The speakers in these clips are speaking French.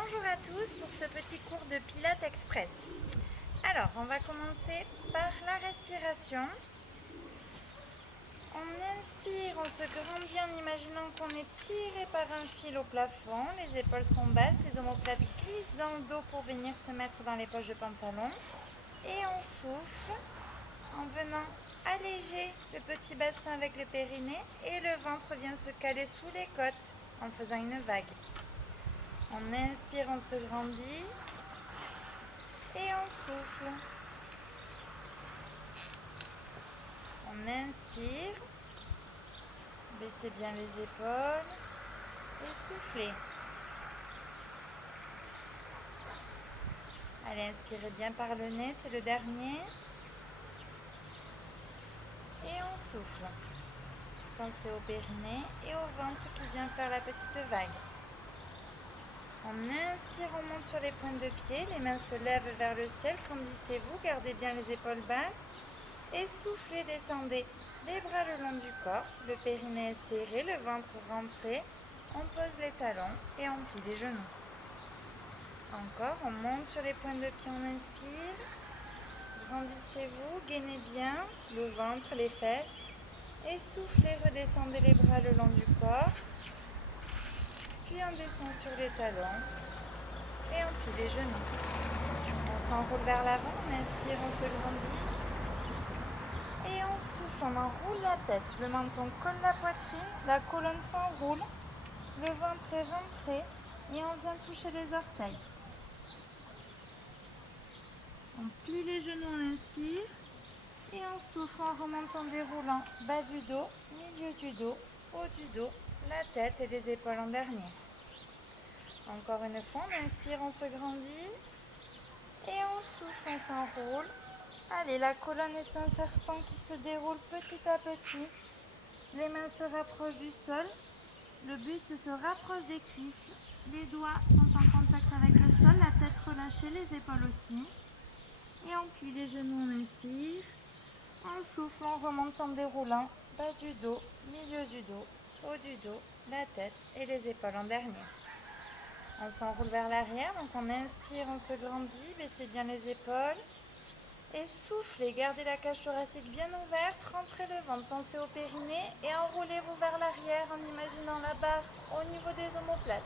Bonjour à tous pour ce petit cours de Pilates Express. Alors, on va commencer par la respiration. On inspire, on se grandit en imaginant qu'on est tiré par un fil au plafond. Les épaules sont basses, les omoplates glissent dans le dos pour venir se mettre dans les poches de pantalon. Et on souffle en venant alléger le petit bassin avec le périnée et le ventre vient se caler sous les côtes en faisant une vague. On inspire, on se grandit et on souffle. On inspire, baissez bien les épaules et soufflez. Allez, inspirez bien par le nez, c'est le dernier. Et on souffle. Pensez au périnée et au ventre qui vient faire la petite vague. On inspire, on monte sur les pointes de pied, les mains se lèvent vers le ciel, grandissez-vous, gardez bien les épaules basses. Et soufflez, descendez les bras le long du corps, le périnée est serré, le ventre rentré. On pose les talons et on plie les genoux. Encore, on monte sur les pointes de pied, on inspire. Grandissez-vous, gainez bien le ventre, les fesses. Et soufflez, redescendez les bras le long du corps. Puis on descend sur les talons et on plie les genoux. On s'enroule vers l'avant, on inspire, on se grandit. Et on souffle, on enroule la tête, le menton colle la poitrine, la colonne s'enroule, le ventre est rentré et on vient toucher les orteils. On plie les genoux, on inspire et on souffle en remontant, déroulant bas du dos, milieu du dos, haut du dos, la tête et les épaules en dernier. Encore une fois, on inspire, on se grandit et on souffle, on s'enroule. Allez, la colonne est un serpent qui se déroule petit à petit. Les mains se rapprochent du sol, le buste se rapproche des cuisses, les doigts sont en contact avec le sol, la tête relâchée, les épaules aussi. Et on plie les genoux, on inspire. On souffle, on remonte en déroulant, bas du dos, milieu du dos, haut du dos, la tête et les épaules en dernier. On s'enroule vers l'arrière, donc on inspire, on se grandit, baissez bien les épaules. Et soufflez, gardez la cage thoracique bien ouverte, rentrez le ventre, pensez au périnée et enroulez-vous vers l'arrière en imaginant la barre au niveau des omoplates.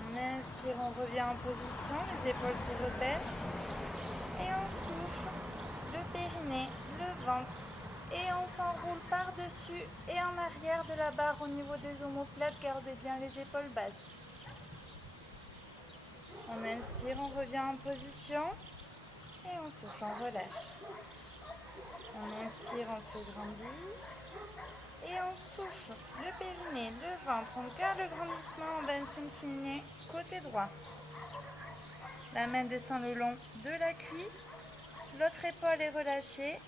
On inspire, on revient en position, les épaules se rebaissent et on souffle, le périnée, le ventre et on s'enroule par-dessus et en arrière de la barre au niveau des omoplates, gardez bien les épaules basses. On inspire, on revient en position. Et on souffle, on relâche. On inspire, on se grandit. Et on souffle, le périnée, le ventre. On garde le grandissement, on va s'incliner côté droit. La main descend le long de la cuisse. L'autre épaule est relâchée.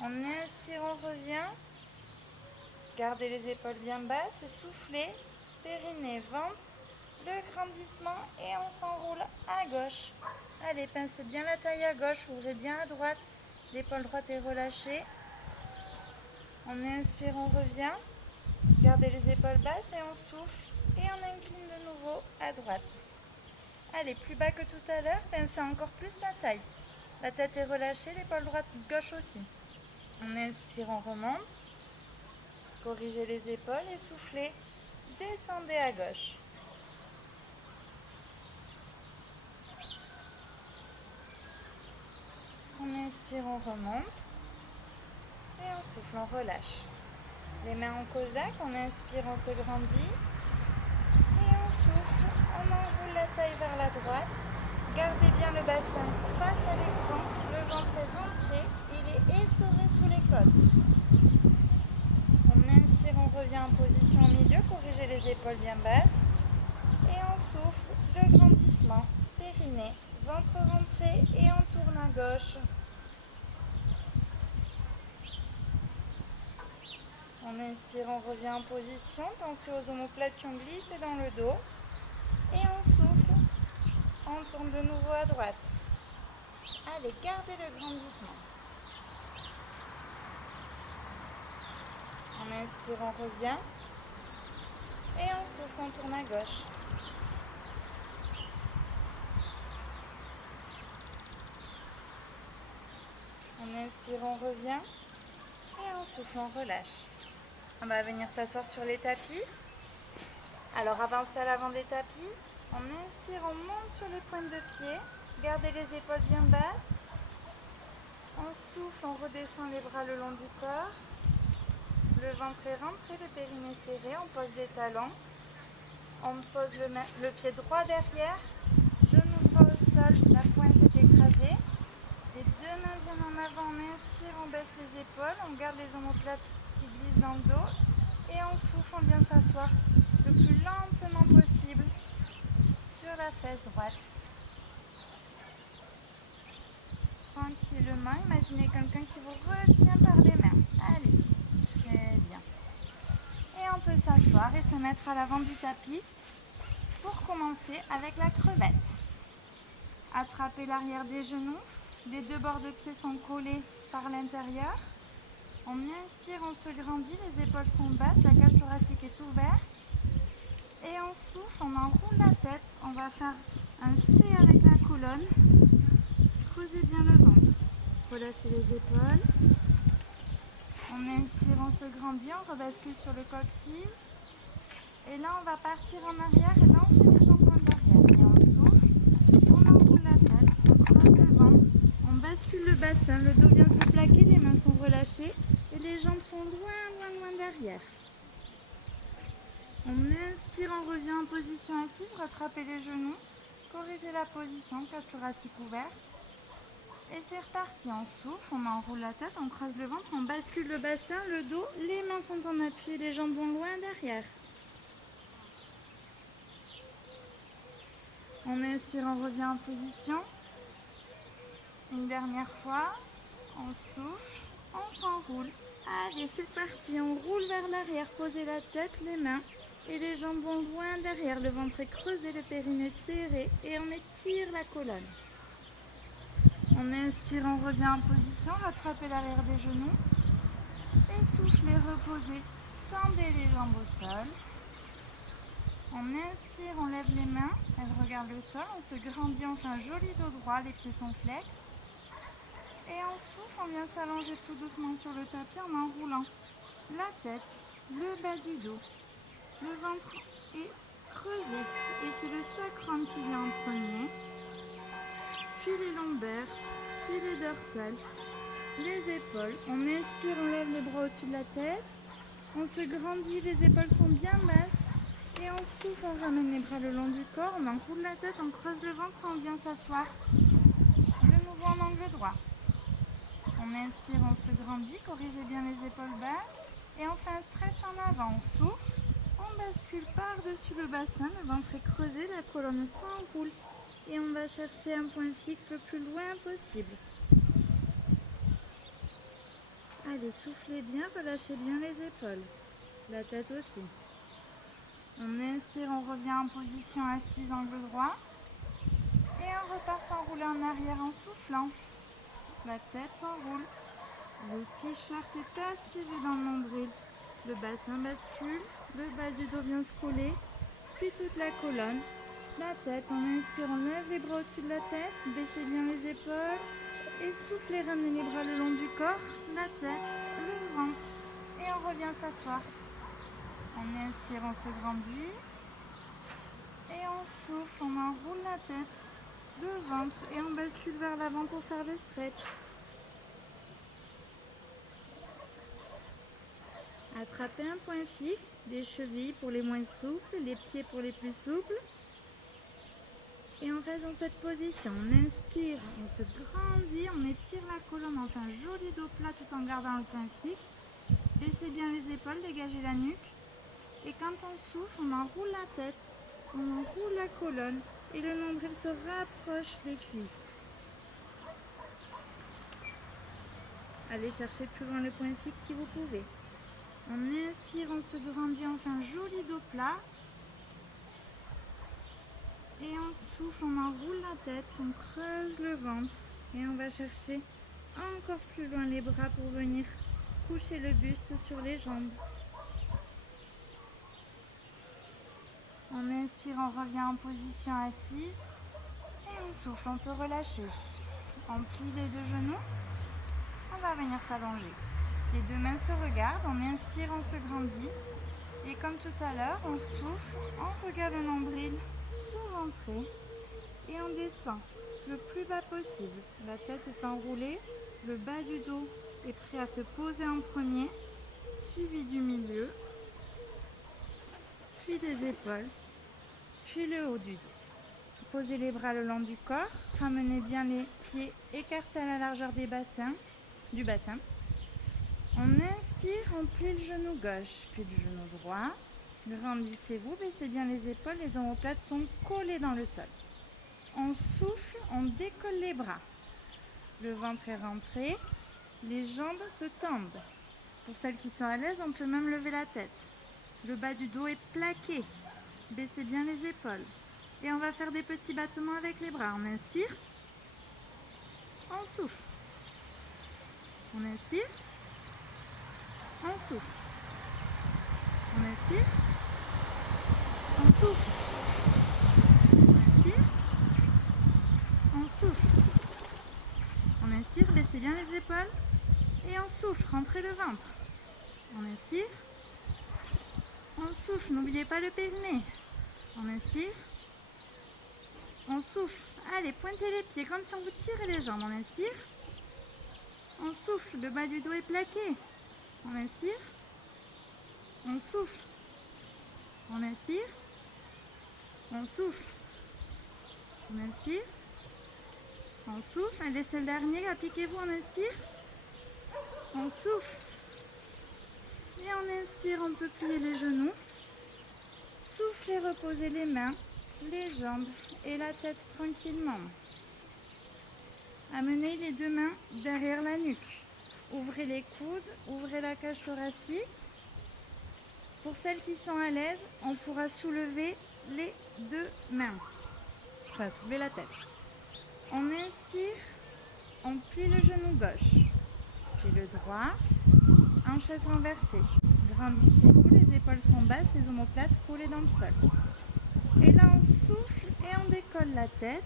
On inspire, on revient. Gardez les épaules bien basses et soufflez. Périnée, ventre, le grandissement et on s'enroule à gauche. Allez, pincez bien la taille à gauche, ouvrez bien à droite. L'épaule droite est relâchée. On inspire, on revient. Gardez les épaules basses et on souffle. Et on incline de nouveau à droite. Allez, plus bas que tout à l'heure, pincez encore plus la taille. La tête est relâchée, l'épaule droite gauche aussi. On inspire, on remonte. Corrigez les épaules et soufflez. Descendez à gauche. On inspire, on remonte. Et on souffle, on relâche. Les mains en cosaque, on inspire, on se grandit. Et on souffle, on enroule la taille vers la droite. Gardez bien le bassin face à l'écran. Le ventre est rentré, il est essoré sous les côtes. On inspire, on revient en position au milieu, corrigez les épaules bien basses. Et on souffle, le grandissement, périnée, ventre rentré et on tourne à gauche. On inspire, on revient en position, pensez aux omoplates qui ont glissé dans le dos. Et on souffle, on tourne de nouveau à droite. Allez, gardez le grandissement. On inspire, on revient. Et on souffle, on tourne à gauche. On inspire, on revient. Et on souffle, on relâche. On va venir s'asseoir sur les tapis. Alors avancez à l'avant des tapis. On inspire, on monte sur les pointes de pied. Gardez les épaules bien basses. On souffle, on redescend les bras le long du corps. Le ventre est rentré, le périnée serré. On pose les talons. On pose le pied droit derrière. Genou droit au sol, la pointe est écrasée. Les deux mains viennent en avant. On inspire, on baisse les épaules. On garde les omoplates qui glissent dans le dos. Et on souffle, on vient s'asseoir le plus lentement possible sur la fesse droite. Tranquillement, imaginez quelqu'un qui vous retient par les mains. Allez, très bien. Et on peut s'asseoir et se mettre à l'avant du tapis pour commencer avec la crevette. Attrapez l'arrière des genoux. Les deux bords de pied sont collés par l'intérieur. On inspire, on se grandit, les épaules sont basses, la cage thoracique est ouverte. Et on souffle, on enroule la tête. On va faire un C avec la colonne. Creusez bien le ventre. Relâchez les épaules. On inspire, on se grandit, on rebascule sur le coccyx. Et là, on va partir en arrière et lancer les jambes loin derrière. Et on souffle, on enroule la tête, on creuse le ventre. On bascule le bassin, le dos vient se plaquer, les mains sont relâchées et les jambes sont loin, loin, loin derrière. On inspire, on revient en position assise, rattrapez les genoux, corrigez la position, cage thoracique ouverte. Et c'est reparti, on souffle, on enroule la tête, on creuse le ventre, on bascule le bassin, le dos, les mains sont en appui, les jambes vont loin derrière. On inspire, on revient en position. Une dernière fois, on souffle, on s'enroule. Allez, c'est parti, on roule vers l'arrière, posez la tête, les mains et les jambes vont loin derrière. Le ventre est creusé, le périnée serré et on étire la colonne. On inspire, on revient en position, rattrapez l'arrière des genoux et soufflez, reposez. Tendez les jambes au sol. On inspire, on lève les mains, elles regardent le sol, on se grandit, on fait un joli dos droit, les pieds sont flex. Et on souffle, on vient s'allonger tout doucement sur le tapis en enroulant la tête, le bas du dos. Le ventre est creusé et c'est le sacrum qui vient en premier. Puis les lombaires, puis les dorsales, les épaules. On inspire, on lève les bras au-dessus de la tête. On se grandit, les épaules sont bien basses. Et on souffle, on ramène les bras le long du corps. On enroule la tête, on creuse le ventre, on vient s'asseoir. De nouveau en angle droit. On inspire, on se grandit, corrigez bien les épaules basses. Et on fait un stretch en avant. On souffle, on bascule par-dessus le bassin. Le ventre est creusé, la colonne s'enroule. Et on va chercher un point fixe le plus loin possible. Allez, soufflez bien, relâchez bien les épaules. La tête aussi. On inspire, on revient en position assise, angle droit. Et on repart s'enrouler en arrière en soufflant. La tête s'enroule. Le t-shirt est aspiré dans le nombril. Le bassin bascule. Le bas du dos vient se coller. Puis toute la colonne. La tête, on inspire, on lève les bras au-dessus de la tête. Baissez bien les épaules. Et soufflez, ramenez les bras le long du corps. La tête, le ventre. Et on revient s'asseoir. On inspire, on se grandit. Et on souffle, on enroule la tête, le ventre et on bascule vers l'avant pour faire le stretch. Attrapez un point fixe, les chevilles pour les moins souples, les pieds pour les plus souples. Et on reste dans cette position. On inspire, on se grandit, on étire la colonne, on fait un joli dos plat tout en gardant le point fixe. Baissez bien les épaules, dégagez la nuque. Et quand on souffle, on enroule la tête, on enroule la colonne et le nombril se rapproche des cuisses. Allez chercher plus loin le point fixe si vous pouvez. On inspire, on se grandit, on fait un joli dos plat. Et on souffle, on enroule la tête, on creuse le ventre. Et on va chercher encore plus loin les bras pour venir coucher le buste sur les jambes. On inspire, on revient en position assise. Et on souffle, on peut relâcher. On plie les deux genoux. On va venir s'allonger. Les deux mains se regardent. On inspire, on se grandit. Et comme tout à l'heure, on souffle, on regarde le nombril s'éventrer. Et on descend le plus bas possible. La tête est enroulée. Le bas du dos est prêt à se poser en premier. Suivi du milieu. Puis des épaules. Puis le haut du dos. Posez les bras le long du corps, ramenez bien les pieds écartés à la largeur du bassin. On inspire, on plie le genou gauche, puis le genou droit. Grandissez-vous, baissez bien les épaules, les omoplates sont collées dans le sol. On souffle, on décolle les bras. Le ventre est rentré, les jambes se tendent. Pour celles qui sont à l'aise, on peut même lever la tête. Le bas du dos est plaqué. Baissez bien les épaules. Et on va faire des petits battements avec les bras. On inspire. On souffle. On inspire. On souffle. On inspire. On souffle. On inspire. On souffle. On inspire, baissez bien les épaules. Et on souffle, rentrez le ventre. On inspire. On souffle, n'oubliez pas le périnée. On inspire. On souffle. Allez, pointez les pieds comme si on vous tirait les jambes. On inspire. On souffle. Le bas du dos est plaqué. On inspire. On souffle. On inspire. On souffle. On inspire. On souffle. Allez, c'est le dernier. Appliquez-vous. On inspire. On souffle. Et on inspire. On peut plier les genoux. Soufflez, reposez les mains, les jambes et la tête tranquillement. Amenez les deux mains derrière la nuque. Ouvrez les coudes, ouvrez la cage thoracique. Pour celles qui sont à l'aise, on pourra soulever les deux mains. Enfin, soulever la tête. On inspire, on plie le genou gauche, puis le droit, en chaise renversée. Grandissez-vous, les épaules sont basses, les omoplates collées dans le sol. Et là, on souffle et on décolle la tête.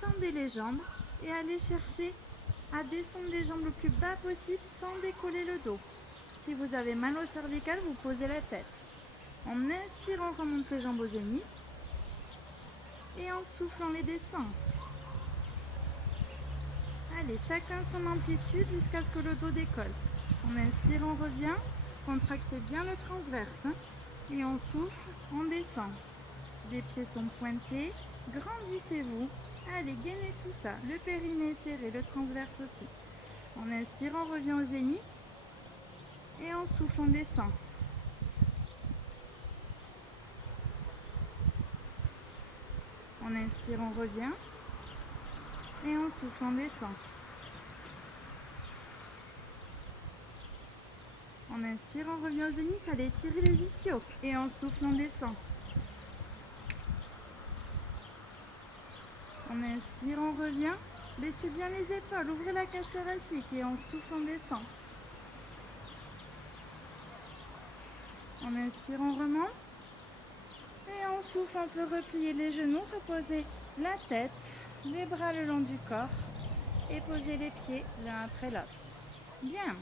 Tendez les jambes et allez chercher à descendre les jambes le plus bas possible sans décoller le dos. Si vous avez mal au cervical, vous posez la tête. En inspirant, on remonte les jambes au zénith. Et en soufflant, on les descend. Allez, chacun son amplitude jusqu'à ce que le dos décolle. On inspire, on revient. Contractez bien le transverse. Et on souffle, on descend. Les pieds sont pointés. Grandissez-vous. Allez, gainez tout ça. Le périnée est serré, le transverse aussi. On inspire, on revient au zénith. Et on souffle, on descend. On inspire, on revient. Et on souffle, on descend. On inspire, on revient au zénith. Allez, tirez les ischios. Et on souffle, on descend. On inspire, on revient. Baissez bien les épaules, ouvrez la cage thoracique et on souffle, on descend. On inspire, on remonte. Et on souffle, on peut replier les genoux, reposer la tête, les bras le long du corps et poser les pieds l'un après l'autre. Bien.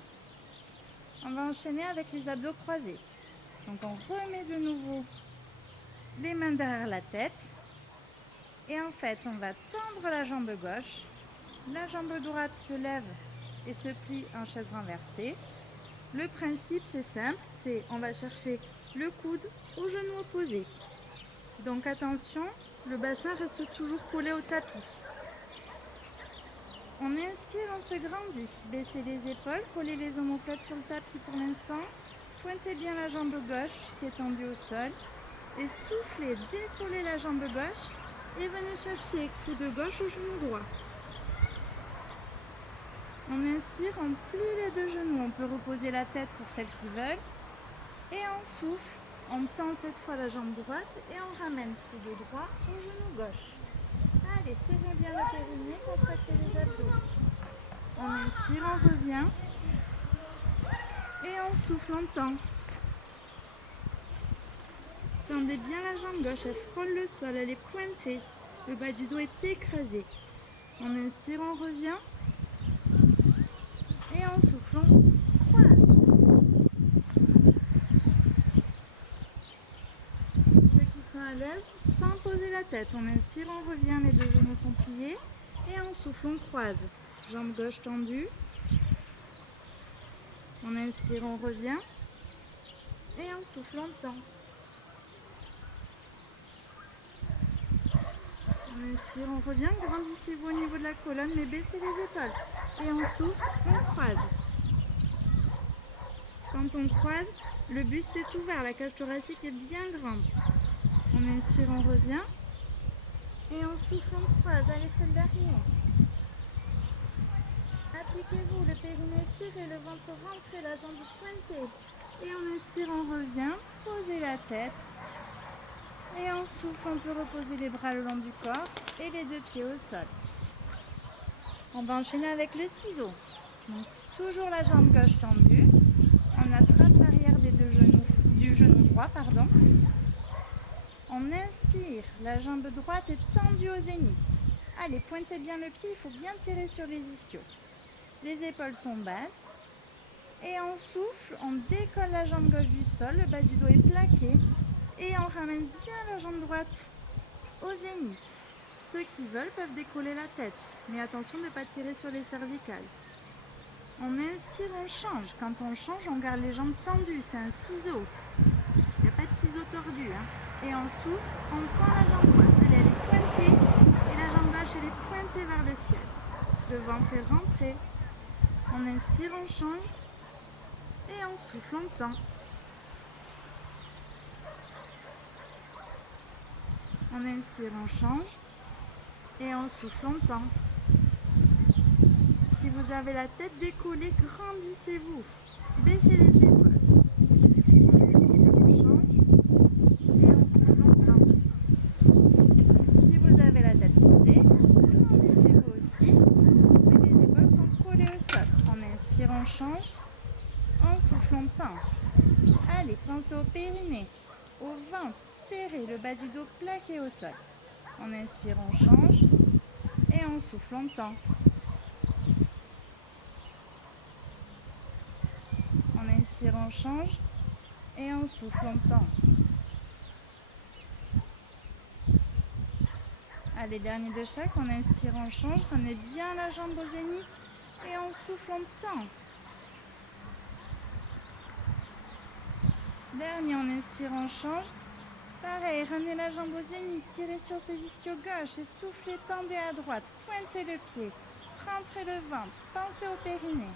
On va enchaîner avec les abdos croisés. Donc on remet de nouveau les mains derrière la tête. Et en fait, on va tendre la jambe gauche. La jambe droite se lève et se plie en chaise renversée. Le principe, c'est simple, c'est on va chercher le coude au genou opposé. Donc attention, le bassin reste toujours collé au tapis. On inspire, on se grandit. Baissez les épaules, collez les omoplates sur le tapis pour l'instant. Pointez bien la jambe gauche qui est tendue au sol. Et soufflez, décollez la jambe gauche et venez chercher coude gauche au genou droit. On inspire, on plie les deux genoux. On peut reposer la tête pour celles qui veulent. Et on souffle, on tend cette fois la jambe droite et on ramène coude droit au genou gauche. Allez, serrez bien le périnée, contractez les abdos. On inspire, on revient. Et on souffle, on tend. Tendez bien la jambe gauche, elle frôle le sol, elle est pointée. Le bas du dos est écrasé. En inspirant, on revient. Et en soufflant, on croise. Ceux qui sont à l'aise, sans poser la tête. On inspire, on revient, les deux genoux sont pliés. Et en soufflant, on croise. Jambe gauche tendue. On inspire, on revient. Et en soufflant, on tend. On inspire, on revient. Grandissez-vous au niveau de la colonne, mais baissez les épaules. Et on souffle, on croise. Quand on croise, le buste est ouvert, la cage thoracique est bien grande. On inspire, on revient. Et on souffle, on croise. Allez, c'est le dernier. Appliquez-vous, le périnée serré, le ventre rentré, la jambe pointée. Et on inspire, on revient. Posez la tête. Et en souffle, on peut reposer les bras le long du corps et les deux pieds au sol. On va enchaîner avec le ciseau. Donc, toujours la jambe gauche tendue. On attrape l'arrière des deux genoux, du genou droit, pardon. On inspire, la jambe droite est tendue au zénith. Allez, pointez bien le pied, il faut bien tirer sur les ischios. Les épaules sont basses. Et on souffle, on décolle la jambe gauche du sol, le bas du dos est plaqué. Et on ramène bien la jambe droite au zénith. Ceux qui veulent peuvent décoller la tête, mais attention de ne pas tirer sur les cervicales. On inspire, on change. Quand on change, on garde les jambes tendues, c'est un ciseau. Il n'y a pas de ciseau tordu. Et on souffle, on tend la jambe droite. Allez, elle est pointée. Et la jambe gauche, elle est pointée vers le ciel. Le ventre est rentré. On inspire, on change. Et on souffle, on tend. On inspire, on change. Et on souffle, on tend. Si vous avez la tête décollée, grandissez-vous. Baissez les épaules. On inspire, on change. Et on souffle, on tend. Si vous avez la tête posée, grandissez-vous aussi. Mais les épaules sont collées au sol. On inspire, on change. On souffle, on tend. Allez, pensez au périnée, au ventre serré, le bas du dos plaqué au sol. On inspire, on change. Et on souffle, on tend. On inspire, on change. Et on souffle, on tend. Allez, dernier de chaque. On inspire, on change. Ramenez bien la jambe au zénith. Et on souffle, on tend. Dernier, on inspire, on change. Pareil, ramenez la jambe au zénith. Tirez sur ses ischios gauche. Et soufflez, tendez à droite. Pointez le pied. Rentrez le ventre. Pensez au périnée.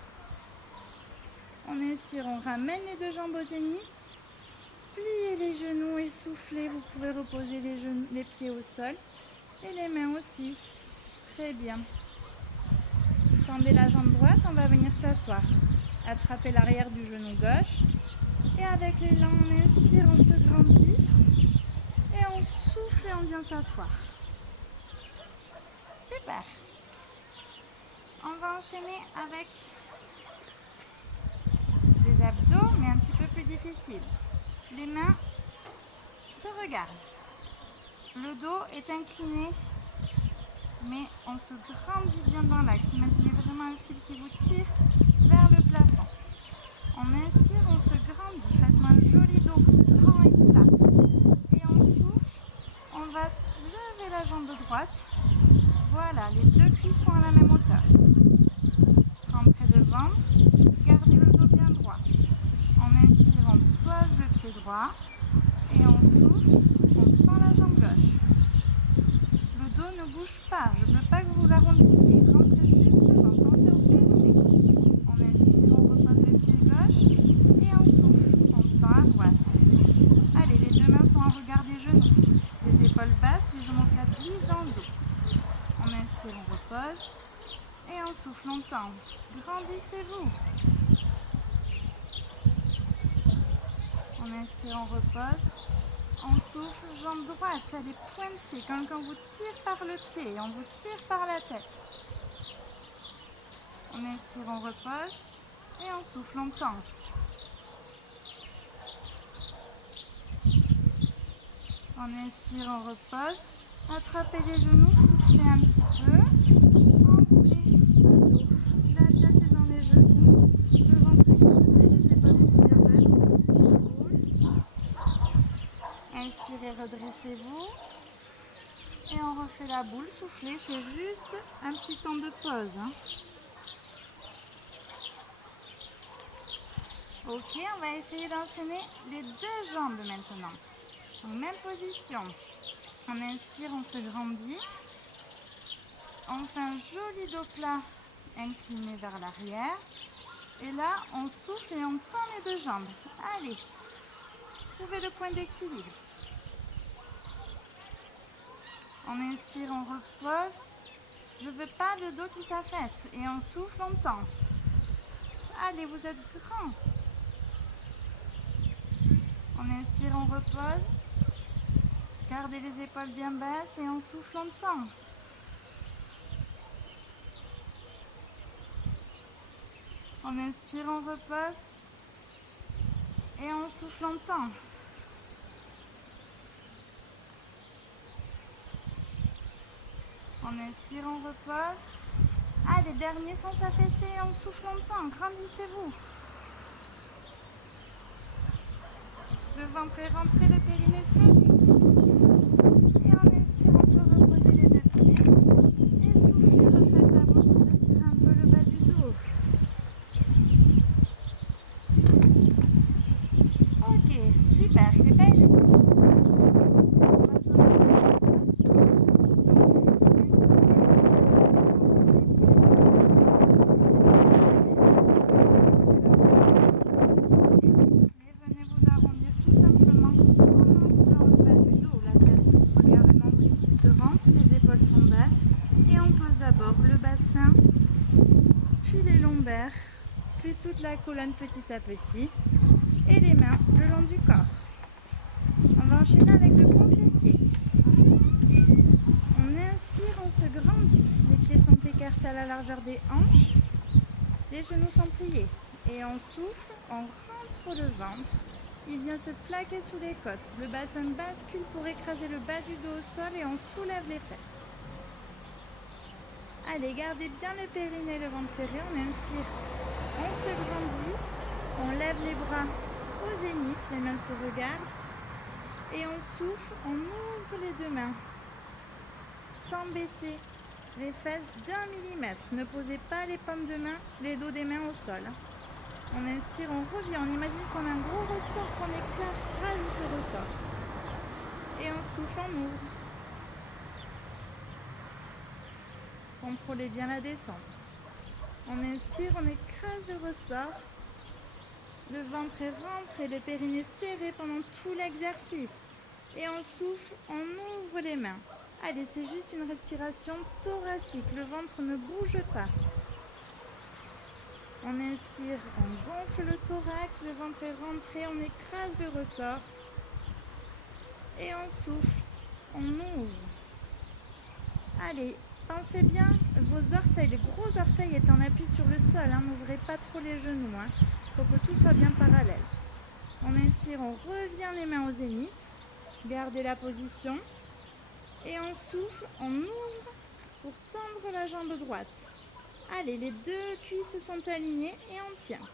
On inspire, on ramène les deux jambes au zénith. Pliez les genoux et soufflez. Vous pouvez reposer les pieds au sol. Et les mains aussi. Très bien. Tendez la jambe droite, on va venir s'asseoir. Attrapez l'arrière du genou gauche. Et avec l'élan, on inspire, on se grandit. Et on souffle et on vient s'asseoir. Super. On va enchaîner avec des abdos, mais un petit peu plus difficile. Les mains se regardent. Le dos est incliné, mais on se grandit bien dans l'axe. Imaginez vraiment un fil qui vous tire vers le plafond. On inspire, on se grandit. Faites-moi un joli dos grand et plat. Et on souffle. On va lever la jambe droite. Voilà, les deux cuisses sont à la même hauteur. Rentrez le ventre. Gardez le dos bien droit. En inspirant, on pose le pied droit. Et on souffle. On tend la jambe gauche. Le dos ne bouge pas. Je ne veux pas que vous l'arrondissiez. Rentrez juste devant. Pensez au périnée. On inspire, on repose le pied gauche. Et on souffle. On tend à droite. Allez, les deux mains sont en regard des genoux. Les épaules basses, les omoplates lisses dans le dos. On inspire, on repose. Et on souffle, on tend. Grandissez-vous. On inspire, on repose. On souffle, jambe droite, elle est pointée. Comme quand on vous tire par le pied, on vous tire par la tête. On inspire, on repose. Et on souffle, on tend. On inspire, on repose. Attrapez les genoux, soufflez un petit peu. Enroulez le dos. La tête est dans les genoux. Le ventre est creusé, les épaules bien basses. Les épaules. Inspirez, redressez-vous. Et on refait la boule, soufflez. C'est juste un petit temps de pause. Ok, on va essayer d'enchaîner les deux jambes maintenant. Donc, même position. On inspire, on se grandit. On fait un joli dos plat incliné vers l'arrière. Et là, on souffle et on tend les deux jambes. Allez, trouvez le point d'équilibre. On inspire, on repose. Je ne veux pas le dos qui s'affaisse. Et on souffle, on tend. Allez, vous êtes grand. On inspire, on repose. Gardez les épaules bien basses et on souffle, on tend. On inspire, on repose. Et on souffle, on tend. On inspire, on repose. Allez, dernier sans s'affaisser, on souffle, on tend. Grandissez-vous. Le ventre est rentré, le périnée serré. Et en inspire, on peut reposer les deux pieds. Et souffler, refaites la boule pour retirer un peu le bas du dos. Ok, super, il est pas évident. Le bassin, puis les lombaires, puis toute la colonne petit à petit et les mains le long du corps. On va enchaîner avec le pont fessier. On inspire, on se grandit. Les pieds sont écartés à la largeur des hanches. Les genoux sont pliés. Et on souffle, on rentre le ventre. Il vient se plaquer sous les côtes. Le bassin bascule pour écraser le bas du dos au sol et on soulève les fesses. Allez, gardez bien le périnée, le ventre serré. On inspire, on se grandit. On lève les bras au zénith, les mains se regardent. Et on souffle, on ouvre les deux mains. Sans baisser les fesses d'1 millimètre. Ne posez pas les paumes de main, les dos des mains au sol. On inspire, on revient. On imagine qu'on a un gros ressort, qu'on écrase ce ressort. Et on souffle, on ouvre. Contrôlez bien la descente. On inspire, on écrase le ressort. Le ventre est rentré, le périnée serré pendant tout l'exercice. Et on souffle, on ouvre les mains. Allez, c'est juste une respiration thoracique. Le ventre ne bouge pas. On inspire, on gonfle le thorax, le ventre est rentré, on écrase le ressort. Et on souffle, on ouvre. Allez, pensez bien, vos orteils, les gros orteils étant en appui sur le sol. N'ouvrez pas trop les genoux. Pour que tout soit bien parallèle. On inspire, on revient les mains au zénith. Gardez la position. Et on souffle, on ouvre pour tendre la jambe droite. Allez, les deux cuisses sont alignées et on tient.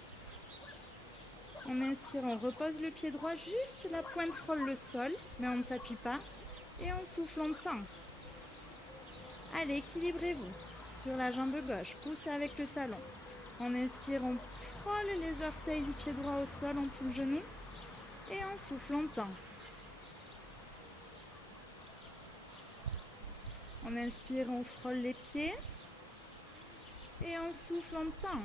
On inspire, on repose le pied droit, juste la pointe frôle le sol, mais on ne s'appuie pas. Et on souffle, on tend. Allez, équilibrez-vous sur la jambe gauche, poussez avec le talon. On inspire, on frôle les orteils du pied droit au sol, on plie le genou. Et on souffle, on tend. On inspire, on frôle les pieds. Et on souffle, on tend.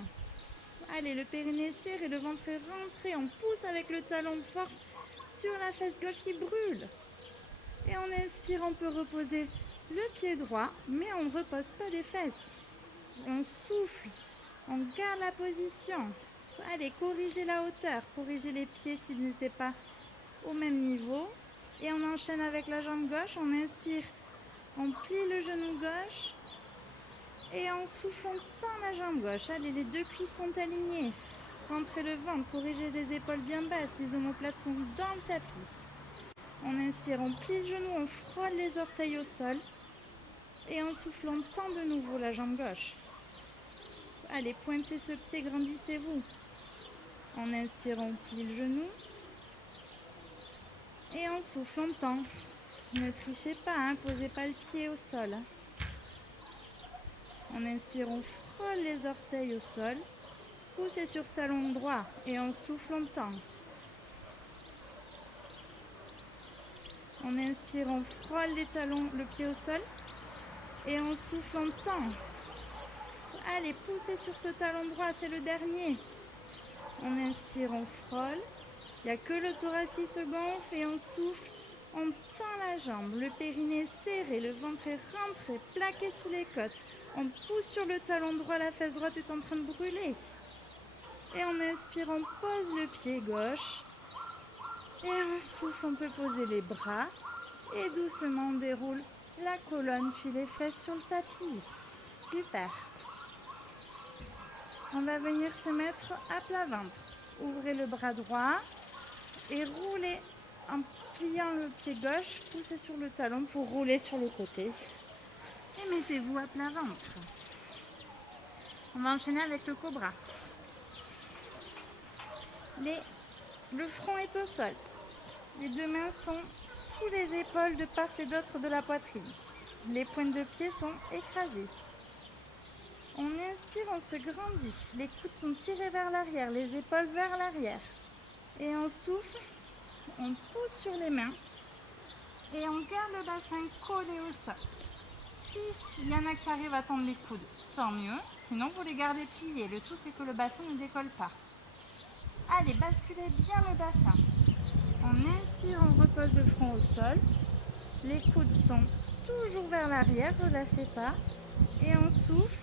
Allez, le périnée serré, le ventre est rentré. On pousse avec le talon, force sur la fesse gauche qui brûle. Et on inspire, on peut reposer le pied droit, mais on ne repose pas les fesses. On souffle, on garde la position. Allez, corrigez la hauteur, corrigez les pieds s'ils n'étaient pas au même niveau. Et on enchaîne avec la jambe gauche. On inspire, on plie le genou gauche. Et on souffle, on tend la jambe gauche. Allez, les deux cuisses sont alignées. Rentrez le ventre, corrigez les épaules bien basses. Les omoplates sont dans le tapis. On inspire. inspire, on plie le genou, on frôle les orteils au sol. Et en soufflant, on tend de nouveau la jambe gauche. Allez, pointez ce pied, grandissez-vous. En inspirant, on plie le genou. Et en soufflant, on tend. Ne trichez pas, hein, posez pas le pied au sol. En inspirant, on frôle les orteils au sol. Poussez sur ce talon droit. Et en soufflant, on tend. En inspirant, on frôle les talons, le pied au sol. Et en soufflant, on tend. Allez, poussez sur ce talon droit, c'est le dernier. On inspire, on frôle. Il n'y a que le thorax qui se gonfle et on souffle. On tend la jambe, le périnée est serré, le ventre est rentré, plaqué sous les côtes. On pousse sur le talon droit, la fesse droite est en train de brûler. Et en inspirant, on pose le pied gauche. Et en souffle, on peut poser les bras. Et doucement, on déroule la colonne puis les fesses sur le tapis. Super. On va venir se mettre à plat ventre. Ouvrez le bras droit et roulez en pliant le pied gauche. Poussez sur le talon pour rouler sur le côté. Et mettez-vous à plat ventre. On va enchaîner avec le cobra. Le front est au sol. Les deux mains sont sous les épaules de part et d'autre de la poitrine. Les pointes de pied sont écrasées. On inspire, on se grandit. Les coudes sont tirés vers l'arrière, les épaules vers l'arrière. Et on souffle, on pousse sur les mains et on garde le bassin collé au sol. S'il y en a qui arrivent à tendre les coudes, tant mieux. Sinon, vous les gardez pliés. Le tout, c'est que le bassin ne décolle pas. Allez, basculez bien le bassin. On inspire, on repose le front au sol. Les coudes sont toujours vers l'arrière, ne relâchez pas. Et on souffle,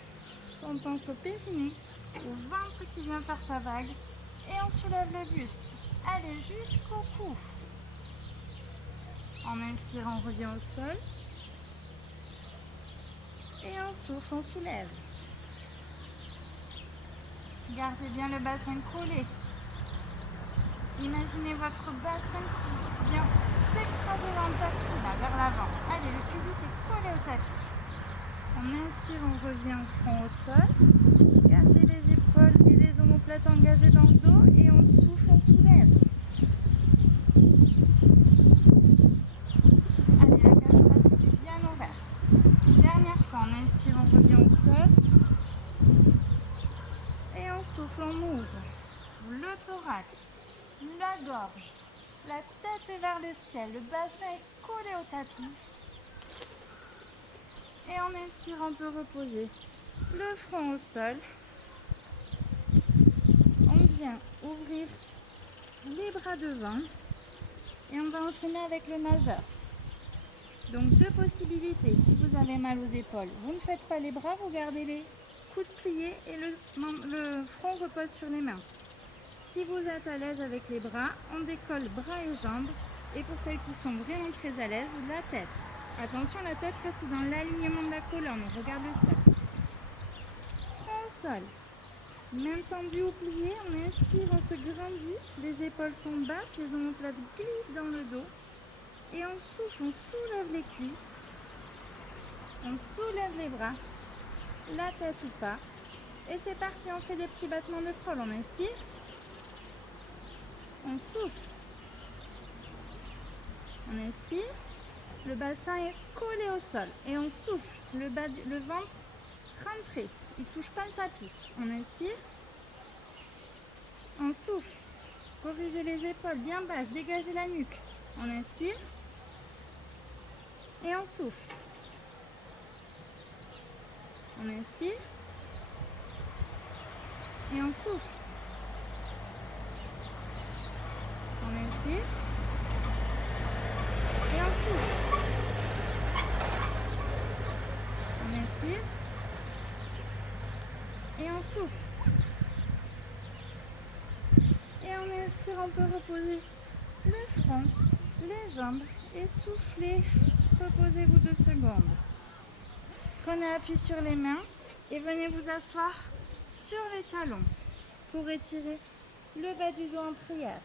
on pense au périnée, au ventre qui vient faire sa vague. Et on soulève le buste. Allez, jusqu'au cou. En inspirant, on revient au sol. Et on souffle, on soulève. Gardez bien le bassin collé. Imaginez votre bassin qui vient s'écraser dans le tapis, là, vers l'avant. Allez, le pubis est collé au tapis. On inspire, on revient au front au sol. Gardez les épaules et les omoplates engagées dans le dos. Et on souffle, on soulève. Allez, la cage thoracique est bien ouverte. Dernière fois, on inspire, on revient au sol. Et on souffle, on ouvre. Le thorax, la gorge, la tête est vers le ciel, le bassin est collé au tapis. Et en inspirant, on peut reposer le front au sol. On vient ouvrir les bras devant et on va enchaîner avec le nageur. Donc deux possibilités. Si vous avez mal aux épaules, vous ne faites pas les bras, vous gardez les coudes pliés et le front repose sur les mains. Si vous êtes à l'aise avec les bras, on décolle bras et jambes. Et pour celles qui sont vraiment très à l'aise, la tête. Attention, la tête reste dans l'alignement de la colonne. On regarde le sol. Front au sol. Mains tendues ou pliées, on inspire, on se grandit. Les épaules sont basses, les omoplates glissent dans le dos. Et on souffle, on soulève les cuisses. On soulève les bras. La tête ou pas. Et c'est parti, on fait des petits battements de frôle. On inspire. On souffle. On inspire. Le bassin est collé au sol. Et on souffle. Le ventre rentré. Il ne touche pas le tapis. On inspire. On souffle. Corrigez les épaules bien basses. Dégagez la nuque. On inspire. Et on souffle. On inspire. Et on souffle. On inspire. Et on souffle. On inspire. Et on souffle. Et en inspirant, on peut reposer le front, les jambes et souffler. Reposez-vous 2 secondes. Prenez appui sur les mains et venez vous asseoir sur les talons pour étirer le bas du dos en prière.